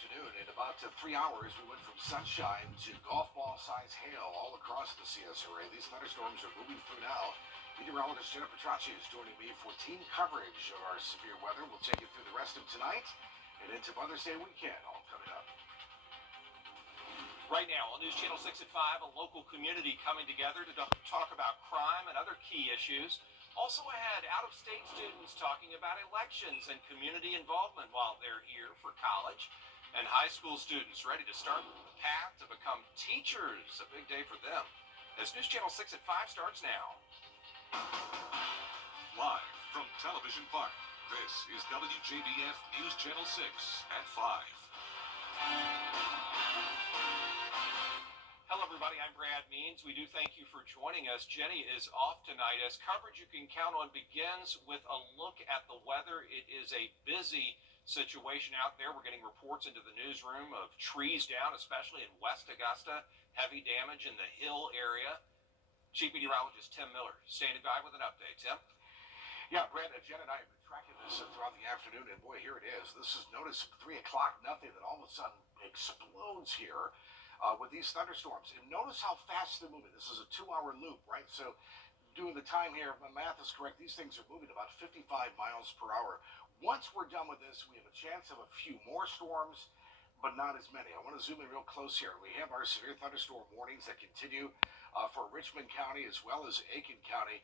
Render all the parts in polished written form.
afternoon. In about 3 hours, we went from sunshine to golf ball size hail all across the CSRA. These thunderstorms are moving through now. Meteorologist Jennifer Tracci is joining me for team coverage of our severe weather. We'll take you through the rest of tonight and into Mother's Day weekend, all coming up. Right now on News Channel 6 at 5, a local community coming together to talk about crime and other key issues. Also ahead, out-of-state students talking about elections and community involvement while they're here for college. And high school students ready to start the path to become teachers. A big day for them. As News Channel 6 at 5 starts now. Live from Television Park, this is Wjbf News Channel 6 at 5. Hello, everybody. I'm Brad Means. We do thank you for joining us. Jenny is off tonight as coverage you can count on begins with a look at the weather. It is a busy situation out there. We're getting reports into the newsroom of trees down, especially in West Augusta, heavy damage in the Hill area. Chief Meteorologist Tim Miller standing by with an update. Tim? Yeah, Brad, Jen and I have been tracking this throughout the afternoon, and boy, here it is. This is notice 3 o'clock, nothing that all of a sudden explodes here. With these thunderstorms. And notice how fast they're moving. This is a 2-hour loop, right? So doing the time here, if my math is correct, these things are moving about 55 miles per hour. Once we're done with this, we have a chance of a few more storms, but not as many. I want to zoom in real close here. We have our severe thunderstorm warnings that continue for Richmond County as well as Aiken County.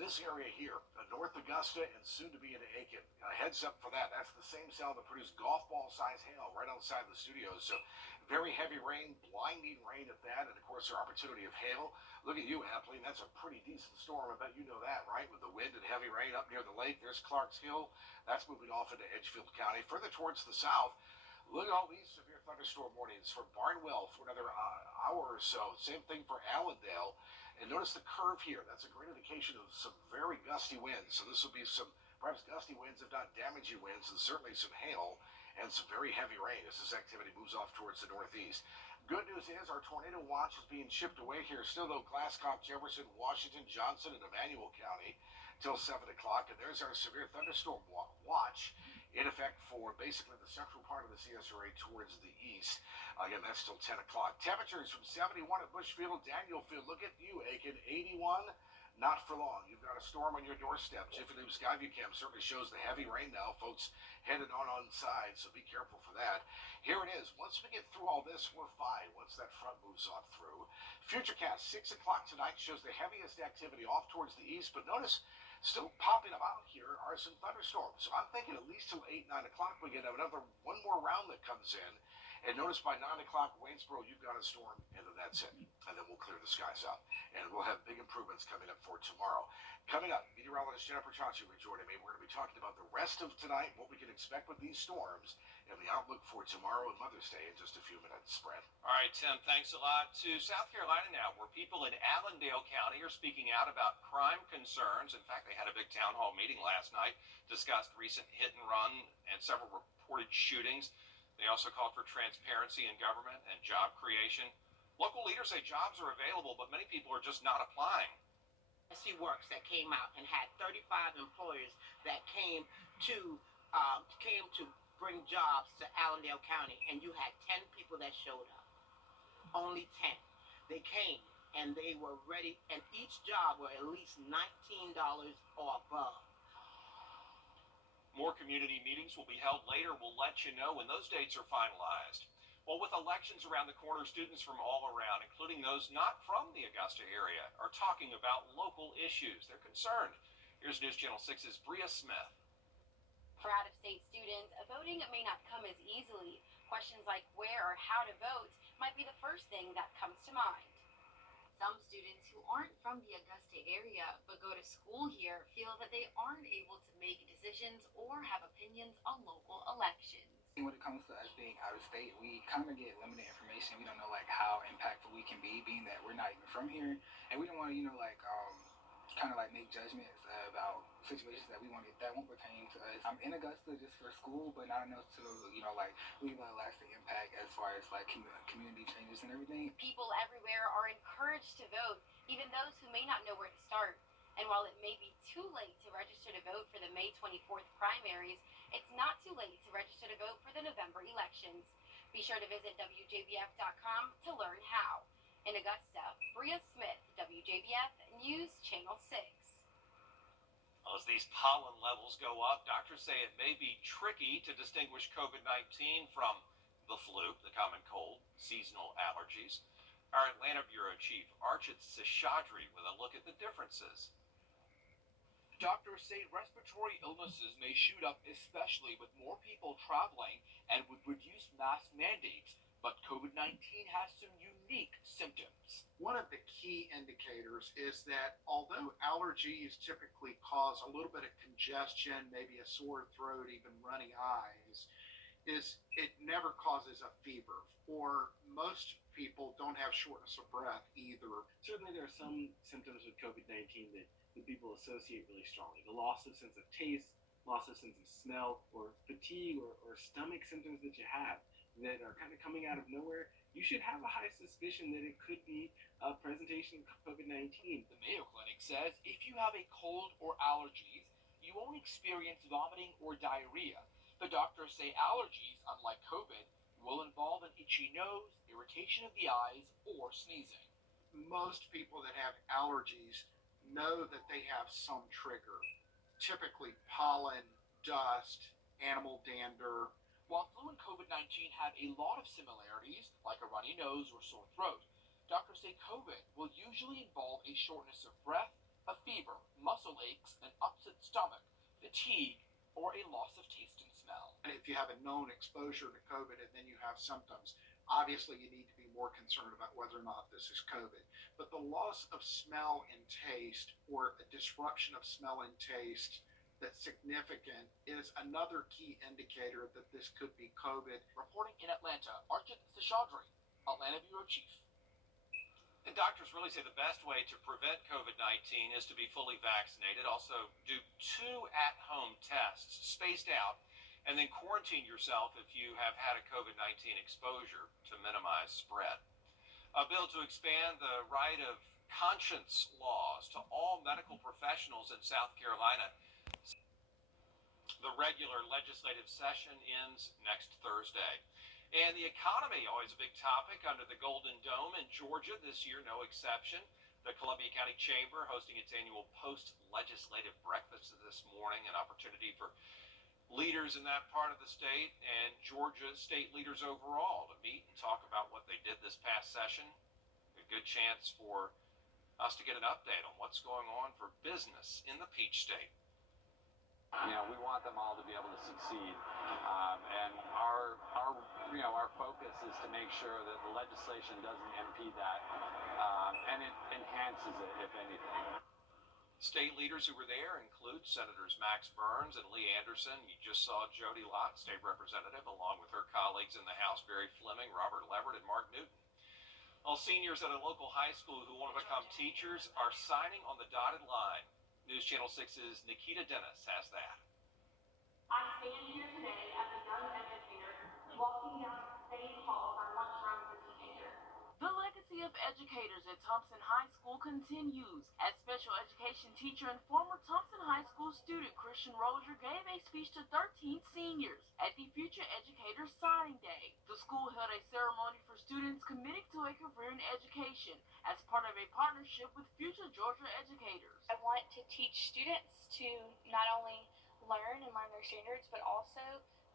This area here, North Augusta and soon to be into Aiken. Heads up for that. That's the same cell that produced golf ball size hail right outside the studios. So very heavy rain, blinding rain at that, and of course our opportunity of hail. Look at you, Abilene. That's a pretty decent storm. I bet you know that, right? With the wind and heavy rain up near the lake. There's Clarks Hill. That's moving off into Edgefield County. Further towards the south, look at all these severe thunderstorm warnings for Barnwell for another hour or so. Same thing for Allendale. And notice the curve here. That's a great indication of some very gusty winds. So this will be some perhaps gusty winds, if not damaging winds, and certainly some hail and some very heavy rain as this activity moves off towards the northeast. Good news is our tornado watch is being shipped away here. Still, though, Glasscock, Jefferson, Washington, Johnson, and Emmanuel County till 7 o'clock. And there's our severe thunderstorm watch in effect for basically the central part of the CSRA towards the east. Again, that's till 10 o'clock. Temperatures from 71 at Bushfield, Danielfield. Look at you, Aiken, 81. Not for long. You've got a storm on your doorstep. Jiffy Lube Skyview Cam certainly shows the heavy rain now. Folks headed on side, so be careful for that. Here it is. Once we get through all this, we're fine once that front moves on through. Futurecast, 6 o'clock tonight shows the heaviest activity off towards the east, but notice still popping about here are some thunderstorms. So I'm thinking at least till 8, 9 o'clock we get one more round that comes in. And notice by 9 o'clock, Waynesboro, you've got a storm, and then that's it. And then we'll clear the skies out. And we'll have big improvements coming up for tomorrow. Coming up, meteorologist Jennifer Tracci will be joining me. We're going to be talking about the rest of tonight, what we can expect with these storms, and the outlook for tomorrow and Mother's Day in just a few minutes. Spread. All right, Tim, thanks a lot. To South Carolina now, where people in Allendale County are speaking out about crime concerns. In fact, they had a big town hall meeting last night, discussed recent hit and run and several reported shootings. They also called for transparency in government and job creation. Local leaders say jobs are available, but many people are just not applying. SC Works that came out and had 35 employers that came to bring jobs to Allendale County, and you had 10 people that showed up. Only 10. They came and they were ready, and each job were at least $19 or above. More community meetings will be held later. We'll let you know when those dates are finalized. Well, with elections around the corner, students from all around, including those not from the Augusta area, are talking about local issues. They're concerned. Here's News Channel 6's Bria Smith. For out-of-state students, voting may not come as easily. Questions like where or how to vote might be the first thing that comes to mind. Some students who aren't from the Augusta area but go to school here feel that they aren't able to make decisions or have opinions on local elections. When it comes to us being out of state, we kind of get limited information. We don't know how impactful we can be, being that we're not even from here, and we don't want to kind of make judgments about situations that won't pertain to us. I'm in Augusta just for school, but not enough to leave a lasting impact as far as community changes and everything. People everywhere are encouraged to vote, even those who may not know where to start. And while it may be too late to register to vote for the May 24th primaries, it's not too late to register to vote for the November elections. Be sure to visit WJBF.com to learn how. In Augusta, Bria Smith, WJBF News Channel 6. As these pollen levels go up, doctors say it may be tricky to distinguish COVID-19 from the flu, the common cold, seasonal allergies. Our Atlanta Bureau Chief, Archit Seshadri, with a look at the differences. Doctors say respiratory illnesses may shoot up, especially with more people traveling and with reduced mask mandates. But COVID-19 has some unique symptoms. One of the key indicators is that although allergies typically cause a little bit of congestion, maybe a sore throat, even runny eyes, is it never causes a fever, or most people don't have shortness of breath either. Certainly there are some symptoms with COVID-19 that people associate really strongly. The loss of sense of taste, loss of sense of smell, or fatigue or stomach symptoms that you have that are kind of coming out of nowhere. You should have a high suspicion that it could be a presentation of COVID-19. The Mayo Clinic says if you have a cold or allergies, you won't experience vomiting or diarrhea. The doctors say allergies, unlike COVID, will involve an itchy nose, irritation of the eyes, or sneezing. Most people that have allergies know that they have some trigger, typically pollen, dust, animal dander. While flu and COVID-19 have a lot of similarities, like a runny nose or sore throat, doctors say COVID will usually involve a shortness of breath, a fever, muscle aches, an upset stomach, fatigue, or a loss of taste and smell. And if you have a known exposure to COVID and then you have symptoms, obviously you need to be more concerned about whether or not this is COVID. But the loss of smell and taste, or a disruption of smell and taste that's significant, is another key indicator that this could be COVID. Reporting in Atlanta, Archit Seshadri, Atlanta Bureau Chief. And doctors really say the best way to prevent COVID-19 is to be fully vaccinated. Also, do 2 at-home tests spaced out, and then quarantine yourself if you have had a COVID-19 exposure to minimize spread. A bill to expand the right of conscience laws to all medical professionals in South Carolina. The regular legislative session ends next Thursday. And the economy, always a big topic under the Golden Dome in Georgia, this year no exception. The Columbia County Chamber hosting its annual post-legislative breakfast this morning, an opportunity for leaders in that part of the state and Georgia state leaders overall to meet and talk about what they did this past session. A good chance for us to get an update on what's going on for business in the Peach State. You know, we want them all to be able to succeed, and our focus is to make sure that the legislation doesn't impede that, and it enhances it, if anything. State leaders who were there include Senators Max Burns and Lee Anderson. You just saw Jody Lott, state representative, along with her colleagues in the House, Barry Fleming, Robert Leverett, and Mark Newton. All seniors at a local high school who want to become teachers are signing on the dotted line. News Channel 6's Nikita Dennis has that. I stand here today as a young educator walking down the same hall our lunchroom as a teenager. The legacy of educators at Thompson High School continues as special education teacher and former Thompson High School student Christian Roger gave a speech to 13 seniors at the Future Educators Signing Day. The school held a ceremony for students committing to a career in education as part of a partnership with Future Georgia Educators. I want to teach students to not only learn and learn their standards, but also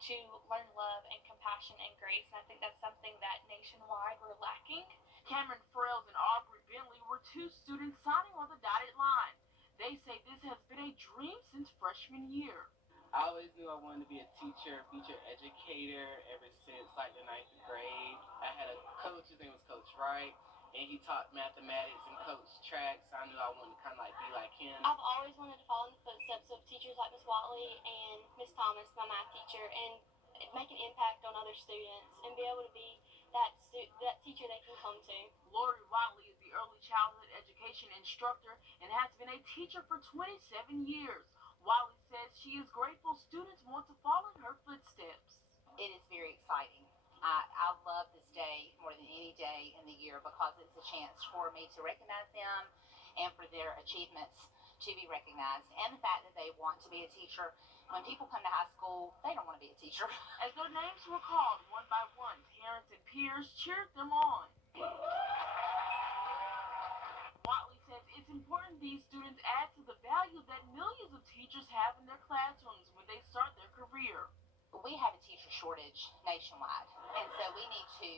to learn love and compassion and grace. And I think that's something that nationwide we're lacking. Cameron Frales and Aubrey Bentley were 2 students signing on the dotted line. They say this has been a dream since freshman year. I always knew I wanted to be a teacher, a future educator ever since like the 9th grade. I had a coach, his name was Coach Wright, and he taught mathematics and coached track, so I knew I wanted to kind of like be like him. I've always wanted to follow in the footsteps of teachers like Miss Wiley and Miss Thomas, my math teacher, and make an impact on other students and be able to be that teacher they can come to. Lori Wiley is the early childhood education instructor and has been a teacher for 27 years. Wiley says she is grateful students want to follow in her footsteps. It is very exciting. I love this day more than any day in the year because it's a chance for me to recognize them and for their achievements to be recognized, and the fact that they want to be a teacher. When people come to high school, they don't want to be a teacher. As their names were called one by one, parents and peers cheered them on. Wiley says it's important these students add to the value that millions of teachers have in their classrooms when they start their career. We have a teacher shortage nationwide, and so we need to,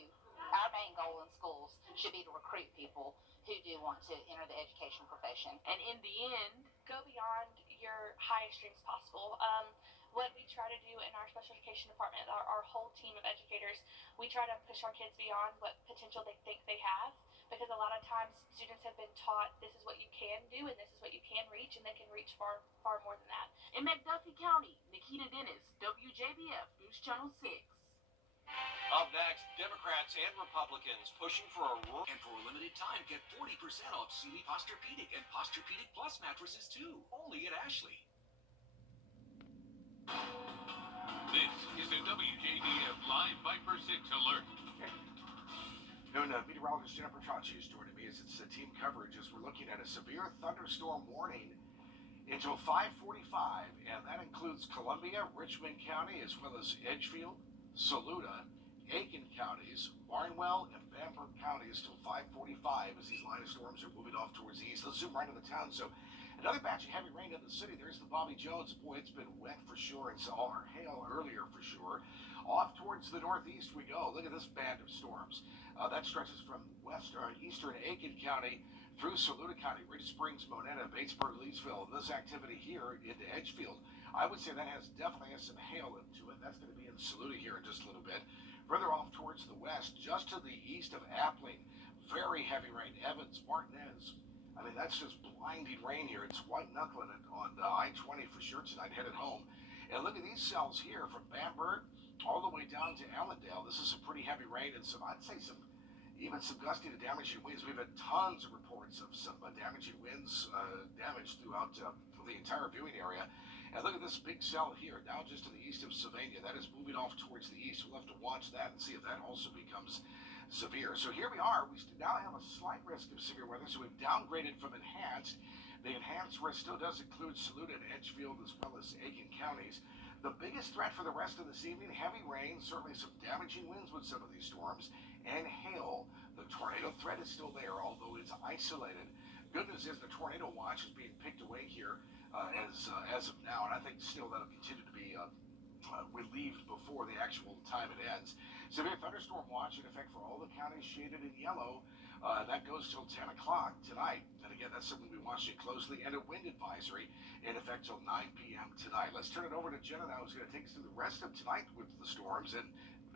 our main goal in schools should be to recruit people who do want to enter the education profession. And in the end, go beyond your highest dreams possible. What we try to do in our special education department, our whole team of educators, we try to push our kids beyond what potential they think they have, because a lot of times students have been taught this is what you can do and this is what you can reach, and they can reach far, far more than that. In McDuffie County, Nikita Dennis, WJBF News Channel 6. Up next, Democrats and Republicans pushing for a rural. And for a limited time, get 40% off Sealy Posturepedic and Posturepedic Plus mattresses too, only at Ashley. This is a WJBF Live Viper 6 alert. Noon, meteorologist Jennifer Tracci is joining me as it's team coverage as we're looking at a severe thunderstorm warning until 5:45, and that includes Columbia, Richmond County, as well as Edgefield, Saluda, Aiken counties, Barnwell, and Bamberg counties till 5:45 as these line of storms are moving off towards the east. Let's zoom right into town. So another batch of heavy rain in the city. There's the Bobby Jones. Boy, it's been wet for sure, and so all our hail earlier for sure. Off towards the northeast we go. Look at this band of storms. That stretches from eastern Aiken County through Saluda County, Ridge Springs, Monetta, Batesburg, Leesville, and this activity here into Edgefield. I would say that definitely has some hail into it. That's going to be in Saluda here in just a little bit. Further off towards the west, just to the east of Appling, very heavy rain. Evans, Martinez. I mean, that's just blinding rain here. It's white knuckling it on I-20 for sure tonight, headed home. And look at these cells here from Bamberg all the way down to Allendale. This is some pretty heavy rain and I'd say even some gusty to damaging winds. We've had tons of reports of some damaging winds, damage throughout the entire viewing area. And look at this big cell here, down just to the east of Sylvania. That is moving off towards the east. We'll have to watch that and see if that also becomes severe. So here we are. We now have a slight risk of severe weather, so we've downgraded from enhanced. The enhanced risk still does include Saluda and Edgefield as well as Aiken counties. The biggest threat for the rest of this evening, heavy rain, certainly some damaging winds with some of these storms, and hail. The tornado threat is still there, although it's isolated. Good news is the tornado watch is being picked away here as of now, and I think still that'll continue to be relieved before the actual time it ends. Severe thunderstorm watch in effect for all the counties shaded in yellow. That goes till 10 o'clock tonight. And again, that's something we'll be watching closely. And a wind advisory in effect till 9 p.m. tonight. Let's turn it over to Jenna now, who's going to take us through the rest of tonight with the storms and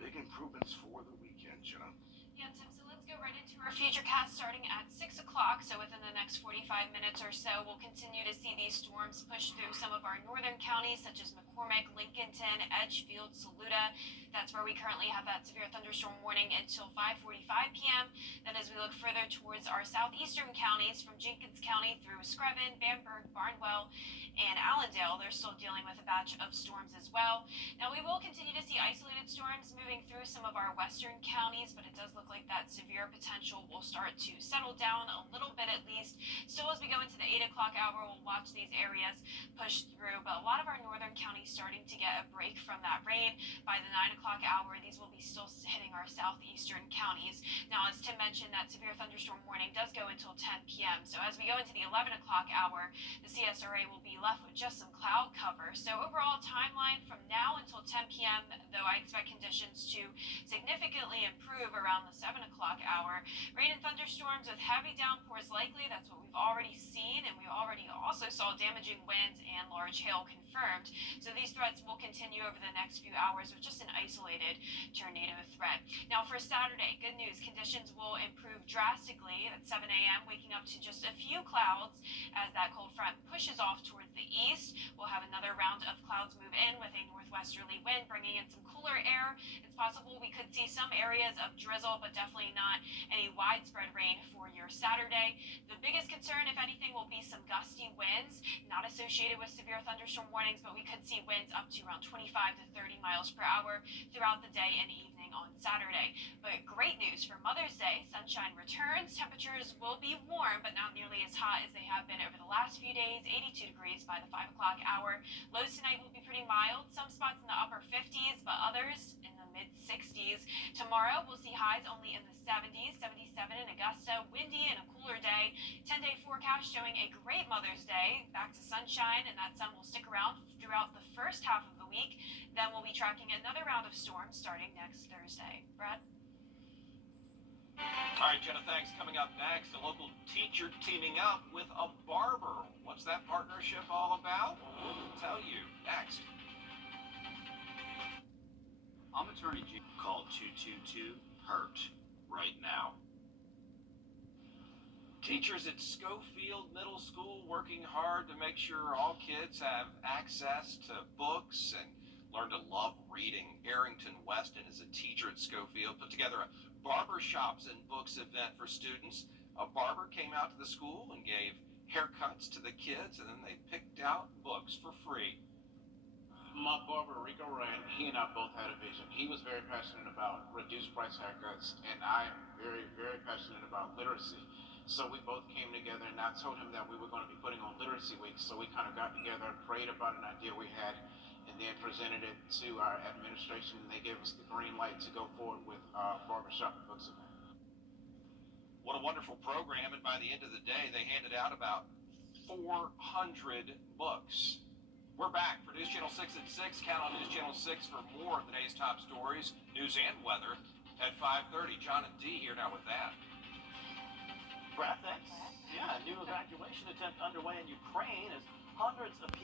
big improvements for the weekend. Jenna. Yeah, Tim, so let's go right into our future cast starting at 6 o'clock. So within the next 45 minutes or so, we'll continue to see these storms push through some of our northern counties, such as McCormick, Lincolnton, Edgefield, Saluda. That's where we currently have that severe thunderstorm warning until 5:45 p.m. Then as we look further towards our southeastern counties, from Jenkins County through Screven, Bamberg, Barnwell, and Allendale, they're still dealing with a batch of storms as well. Now, we will continue to see isolated storms moving through some of our western counties, but it does look like that severe potential will start to settle down a little bit at least. Still, as we go into the 8 o'clock hour, we'll watch these areas push through, but a lot of our northern counties starting to get a break from that rain. By the 9 o'clock hour, these will be still hitting our southeastern counties. Now, as Tim mentioned, that severe thunderstorm warning does go until 10 p.m. So as we go into the 11 o'clock hour, the CSRA will be left with just some cloud cover. So overall timeline from now until 10 p.m., though I expect conditions to significantly improve around the 7 o'clock hour. Rain and thunderstorms with heavy downpours likely. That's what we've already seen, and we already also saw damaging winds and large hail confirmed. So these threats will continue over the next few hours with just an isolated tornado threat. Now for Saturday, good news, conditions will improve drastically at 7 a.m., waking up to just a few clouds as that cold front pushes off towards the east. We'll have another round of clouds clouds move in with a northwesterly wind, bringing in some cooler air. It's possible we could see some areas of drizzle, but definitely not any widespread rain for your Saturday. The biggest concern, if anything, will be some gusty winds, not associated with severe thunderstorm warnings, but we could see winds up to around 25 to 30 miles per hour throughout the day and evening on Saturday. But great news for Mother's Day. Sunshine returns. Temperatures will be warm, but not nearly as hot as they have been over the last few days. 82 degrees by the 5 o'clock hour. Lows tonight will be pretty mild. Some spots in the upper 50s, but others in the mid 60s. Tomorrow we'll see highs only in the 70s, 77 in Augusta, windy and a cooler day. 10-day forecast showing a great Mother's Day, back to sunshine, and that sun will stick around throughout the first half of the week. Then we'll be tracking another round of storms starting next Thursday. Brad? All right, Jenna, thanks. Coming up next, a local teacher teaming up with a barber. What's that partnership all about? Well, we'll tell you next. I'm Attorney G. Call 222-HURT right now. Teachers at Schofield Middle School working hard to make sure all kids have access to books and learn to love reading. Arrington Weston is a teacher at Schofield, put together a barbershops and books event for students. A barber came out to the school and gave haircuts to the kids, and then they picked out books for free. My barber, Rico Rand, he and I both had a vision. He was very passionate about reduced price haircuts, and I am very, very passionate about literacy. So we both came together, and I told him that we were going to be putting on Literacy Week. So we kind of got together, prayed about an idea we had, and then presented it to our administration, and they gave us the green light to go forward with Barbershop and Books event. What a wonderful program, and by the end of the day, they handed out about 400 books. We're back for News Channel 6 at 6. Count on News Channel 6 for more of the day's top stories, news and weather at 5:30. John and Dee here now with that. Brad, thanks. Yeah, a new evacuation attempt underway in Ukraine as hundreds of people